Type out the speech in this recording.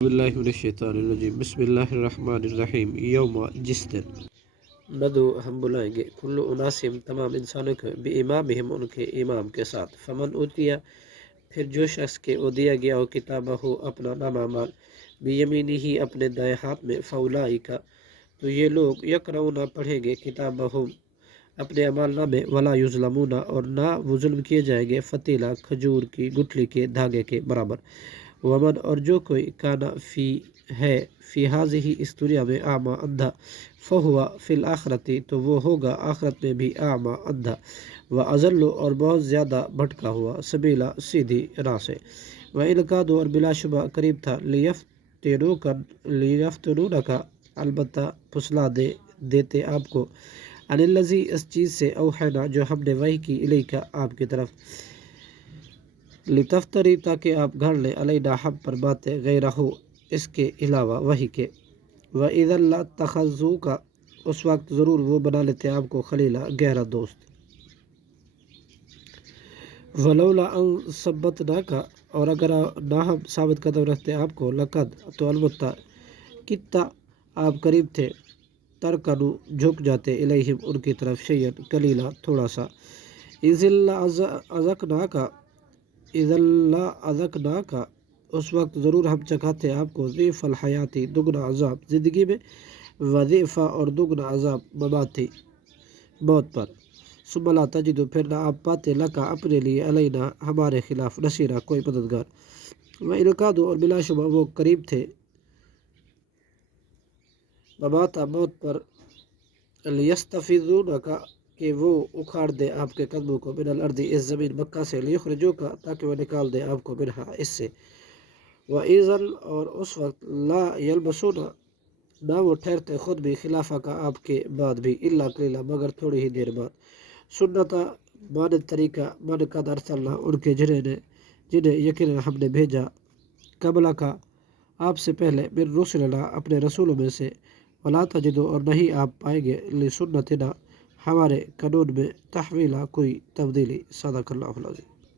باللہ من الشیطان الرجیم بسم اللہ الرحمن الرحیم یوم جس دن ندو ہم بلائیں گے کل اناسم تمام انسانوں کو بی امامہم ان کے امام کے ساتھ فمن اوتیا پھر جو شخص کے او دیا گیا ہو کتابہ ہو اپنا نامہ اعمال بیمینی ہی اپنے دائیں ہاتھ میں فاولائکا تو یہ لوگ یقرؤون پڑھیں گے کتابہم اپنے اعمال نامے ولا یظلمون اور نہ وہ ظلم کیے جائیں گے فتیلہ کھجور کی گٹھلی کے دھاگے کے برابر ومن اور جو کوئی کانا فی ہذہ اس دنیا میں اعمیٰ اندھا فہوا فی الآخرتی تو وہ ہوگا آخرت میں بھی اعمیٰ اندھا واضل اور بہت زیادہ بھٹکا ہوا سبیلا سیدھی راہ سے وإن كادوا اور بلا شبہ قریب تھا لیفتنونک البتہ پھسلا دیتے آپ کو عن الذی اس چیز سے اوحینا جو ہم نے وحی کی الیک آپ کی طرف لتفتری تاکہ آپ گھڑ لیں علینا ہم پر باتیں غیرہ اس کے علاوہ وحی کے وَإِذًا لَاتَّخَذُوكَ اس وقت ضرور وہ بنا لیتے آپ کو خلیلا گہرا دوست وَلَوْلَا أَن ثَبَّتْنَاكَ اور اگر نہ ہم ثابت قدم رکھتے آپ کو لقد تو البتہ کتا آپ قریب تھے ترکنو جھک جاتے الیہم ان کی طرف شیئن قلیلا تھوڑا سا اذا لأذقناک اس وقت ضرور ہم چکھاتے آپ کو ضعف الحیاتی دگنا عذاب زندگی میں وضعف اور دگنا عذاب مماتی موت پر ثم لا تجد پھر نہ آپ پاتے لکا اپنے لیے علینا ہمارے خلاف نصیرہ کوئی مددگار وإن كادوا اور بلا شبہ وہ قریب تھے مماتا موت پر لیستفزونک کہ وہ اکھاڑ دے آپ کے قدموں کو من الارض اس زمین مکہ سے لیخرجوک تاکہ وہ نکال دے آپ کو منہا اس سے وَإِذًا اور اس وقت لا یلبسون نہ وہ ٹھہرتے خود بھی خلافہ کا آپ کے بعد بھی الا قلیلا مگر تھوڑی ہی دیر بعد سنتا مانند طریقہ من قد ارسلنا ان کے جنہیں یقینا ہم نے بھیجا قبل کا آپ سے پہلے من رسلنا اپنے رسولوں میں سے ولا تجدو اور نہیں آپ پائیں گے لسنتنا ہمارے قانون میں تحویلا کوئی تبدیلی صدق اللہ العظیم.